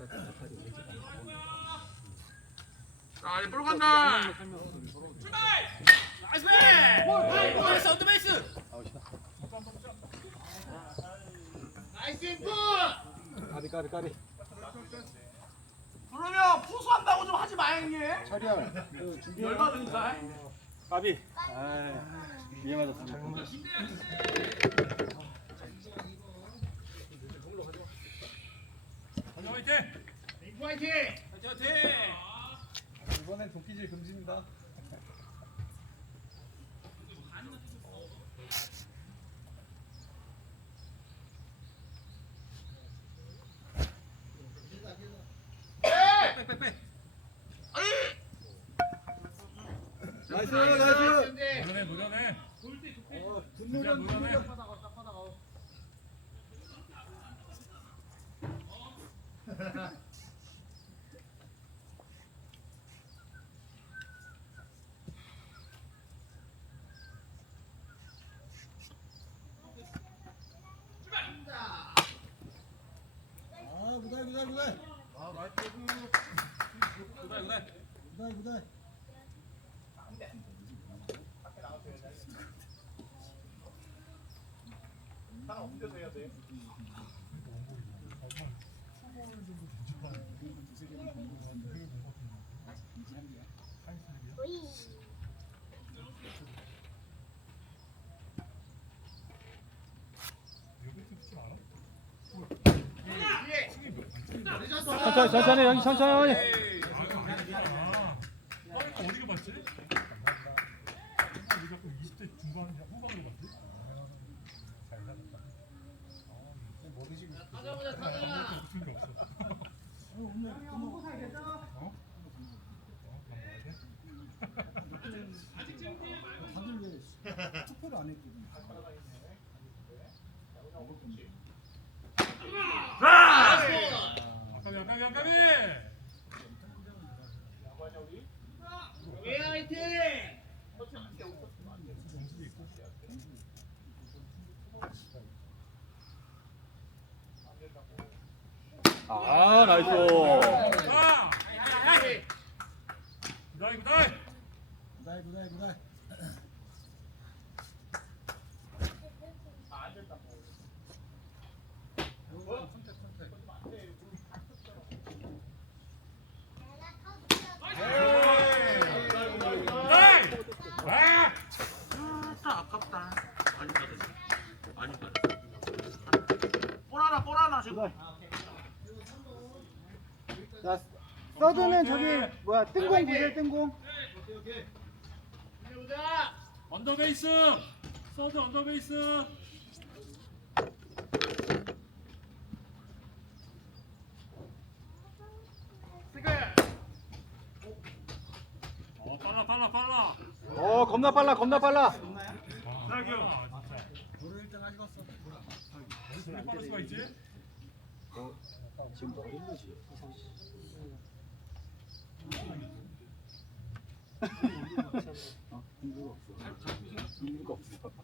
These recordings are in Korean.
자 이제 볼 간다 나이스 베이! 언더베이스 언더베이스! 까비 까비 까비 그러면 포수한다고 좀 하지 마 형님 처리할 그 준비 열받으니까 까비 아 위에 맞았습니다 화이팅! 화이팅! 화이팅! 이번엔 도끼질 금지입니다! 나이스 나이스 노련해 노련해 어, 분노는 노련해 아 무다이 무다이 무다이 구다이 구다이 무다이 무다이 천천히 천천히 여기 천천히 아, 어디가 봤지? 우리 자꾸 20대 중반 후반으로 봤지? 잘 잡았다. 뭐 드시고 싶어? 가자 보자 가자. 무슨 게 없어. 어? 밥 먹어야 돼? 다들 왜 투표를 안 했거든 아까비 아까비 아까비. 아 나이스 아! 무다이 무다이 무다이. 아! 하나 볼 하나 지금 자 서드는 저기 뭐야 뜬공 구절 뜬공 언더베이스. 서드 언더베이스. 어 빨라 빨라 빨라. 어 겁나 빨라 겁나 빨라 자기요. 진짜. 노래 1등 하셨어 어디 빠를 수가 있지? 지금 너 힘드지 어? 없어 없어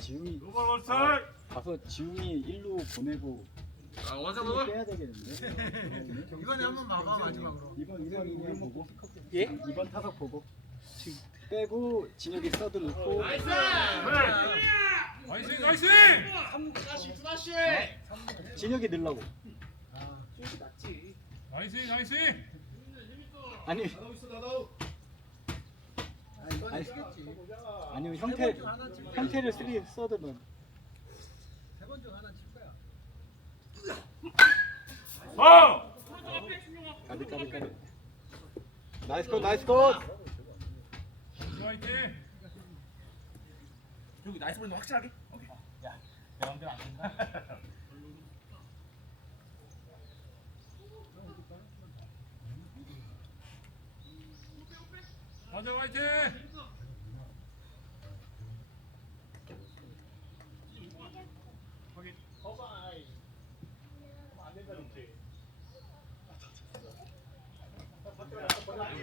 지웅이 원살. 가서 지웅이 일로 보내고 아 원상 이거 먹어 빼야 되겠는데? 이번에 한번 막아 마지막으로. 이번 이번 이번 보고? 예? 이번 타석 보고? 지금 빼고 진혁이 서드 넣고 나이스! 나이스. 진혁이 넣으려고 나이스 나이스. 아니 아니 아니면 형태 형태를 쓰리 서드 넣 세번 중 하나 칠 거야. 어. 까비 까비 까비 나이스 컷 나이스 컷 화이팅. 여기 나이스 볼은 확실하게 오케이 가 자 화이팅.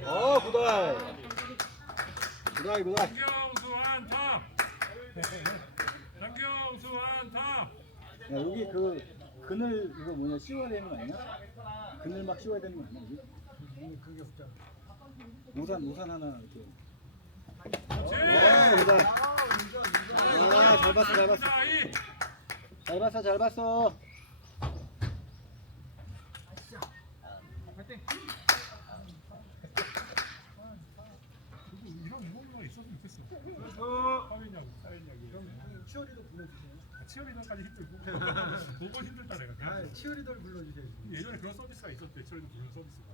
어 구다이 구다이 구다이 장경수 한타. 장경수 한타. 야 여기 그 그늘 이거 뭐냐 씌워야 되는 거 아니야? 그늘 막 씌워야 되는 거 아니야? 음, 그게 없잖아. 우산 우산 하나 이렇게. 네, 우산. 아, 잘 봤어, 잘 봤어. 잘 봤어, 잘 봤어. 치어리더 불러주세요. 아, 치어리더까지 힘들고. 그거 힘들다 내가. 아, 치어리더를 불러주세요. 예전에 그런 서비스가 있었대. 치어리더 부르는 서비스가.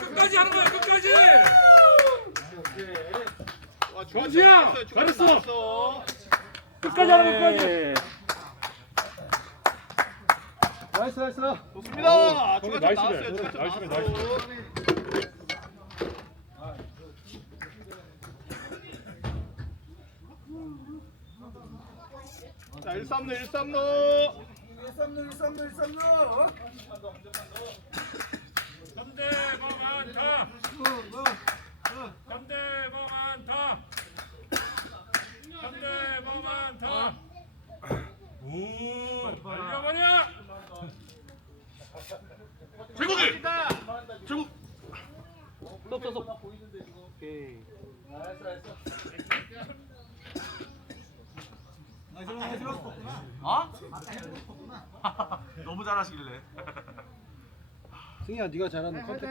끝까지 끝까지. 좋지야. 잘했어. 끝까지 하는 거까지. 네. 나이스, 나이스. 좋습니다. 추가 좀 나이스네, 나왔어. 자, 1-3루, 1-3루. 1삼루 1삼루 1삼루. 삼대범 안타. 삼대범 안타. 삼대범 안타. 오, 말려버려. 제국이. 제국. 어? 너무 잘하시길래. 승희야, 네가 잘하는 컨택.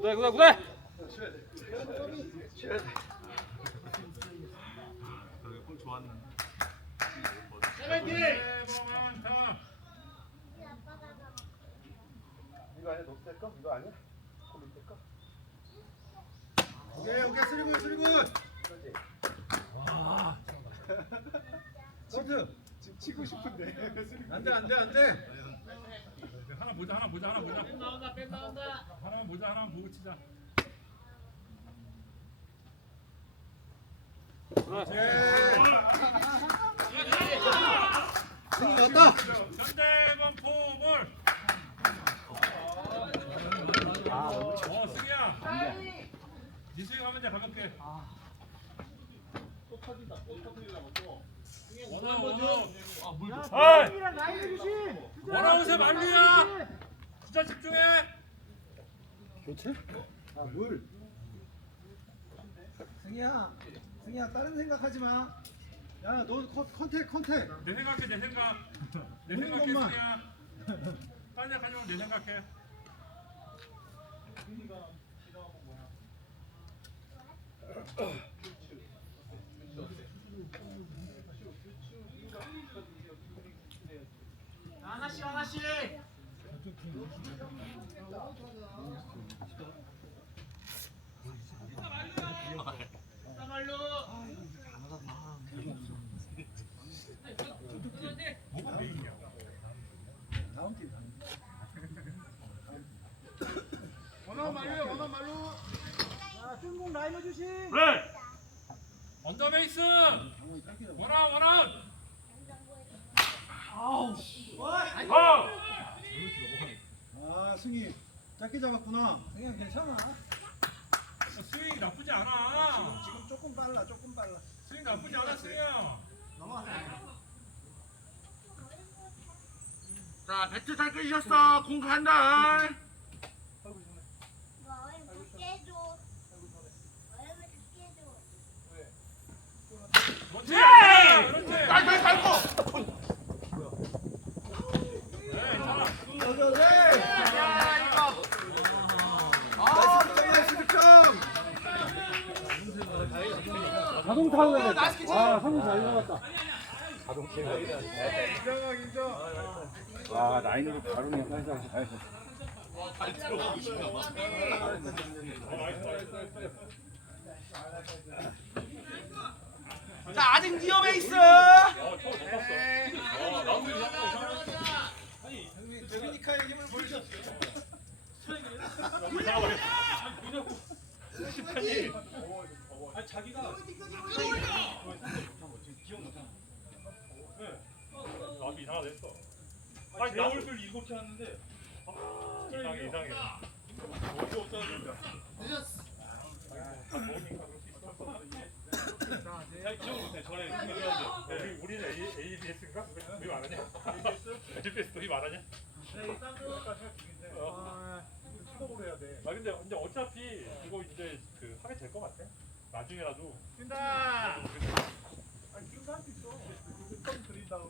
그래 그래 그래 그러게 볼 좋았는데. 삼대범 안타. 오케이 오케이 쓰리굿 쓰리굿. 코트. 지금 치고 싶은데. 안돼 안돼 안돼. 하나 보자 하나 보자 하나 보자. 나온다 뺀 나온다. 하나만 보자 하나만 보고 치자. 승희 왔다. 삼대범 포볼. 어 승희야. 니 스윙 하면 돼 가볍게. 원아 원아. 아이. 원아웃에 만루야. 진짜 집중해. 교체? 아, 물. 승희야 승희야 다른 생각하지 마. 야 너 컨택 컨택. 내 생각해 내 생각. 내 보는 생각해 것만. 승희야. 딴 생각하지 말고 내 생각해. 하나씩 하나씩. 뭐가 메인이야. 다음 팀. 원어 말로 원어 말로. 그래. 언더 베이스. 원아 원아. 아우. 아 승희 짧게 잡았구나. 승희야 괜찮아. 스윙 나쁘지 않아. 지금 조금 빨라 조금 빨라. 스윙 나쁘지 않아 스윙. 자, 배트 잘 끄셨어. 공 간다. 얼굴 깨줘. 얼굴 깨줘. 그렇지. 그렇지. 나이스, 나이스, 나이스. 네, 괜찮아. 나이스 득점. 자동 타고 해야 돼. 아, 상우 잘 잡았다. 인정 인정. 와, 라인으로 바로 나이스. 잘 들어가고 싶나 봐. 자, 아직 니어 베이스. 도미니카의 힘을 보여줘. 이상하게. 심판이. 아니 자기가 나도 이상하다 했어. 아니 나 얼굴 이렇게 하는데 이상해 이상해. 어디 없다는데. 아 뭐니까 그럴 수 있어. 잘 기억 못해. 전에 그랬는데 우리 우리는 A ABS인가? 우리 말하냐? ABS 우리 말하냐? 어. 수업을 해야 돼. 아 근데 근데 어차피 그거 이제 그 하게 될 것 같아. 나중에라도. 뛴다. 아니 지금 할수 있어. 그땀 그린 다음에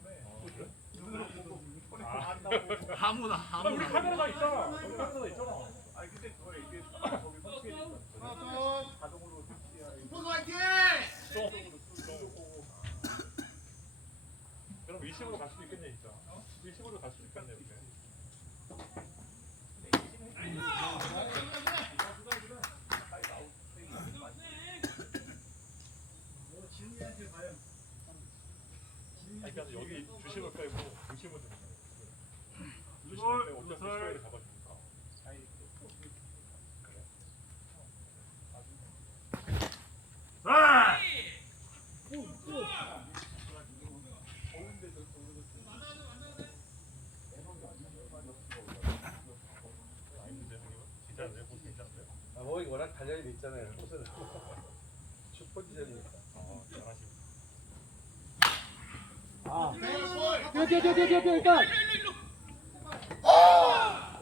눈으로 보고 소리 아. 안 나오고. 아무나 아, 우리 아무나. 카메라가 있잖아. 우리 카메라가 있잖아. 아니 근데 그거 이게 거기 설치해 있어. 자동으로 설치해야 돼. 또, 또. 그럼 일식으로 갈 수도 있겠네 진짜. 일식으로 갈 수도 있겠네 이제. 아니 그러니까 여기 주식을 빼고 중심을 좀. 주식을 빼고 어차피 스토리를 잡아주니까. 아닌데 형님 진짜인데 뭐 진짜인데. 아, 뭐 워낙 단련이 돼 있잖아요. 아 잘하시고. 아. 뛰어 뛰어 뛰어 뛰어 뛰어 일단.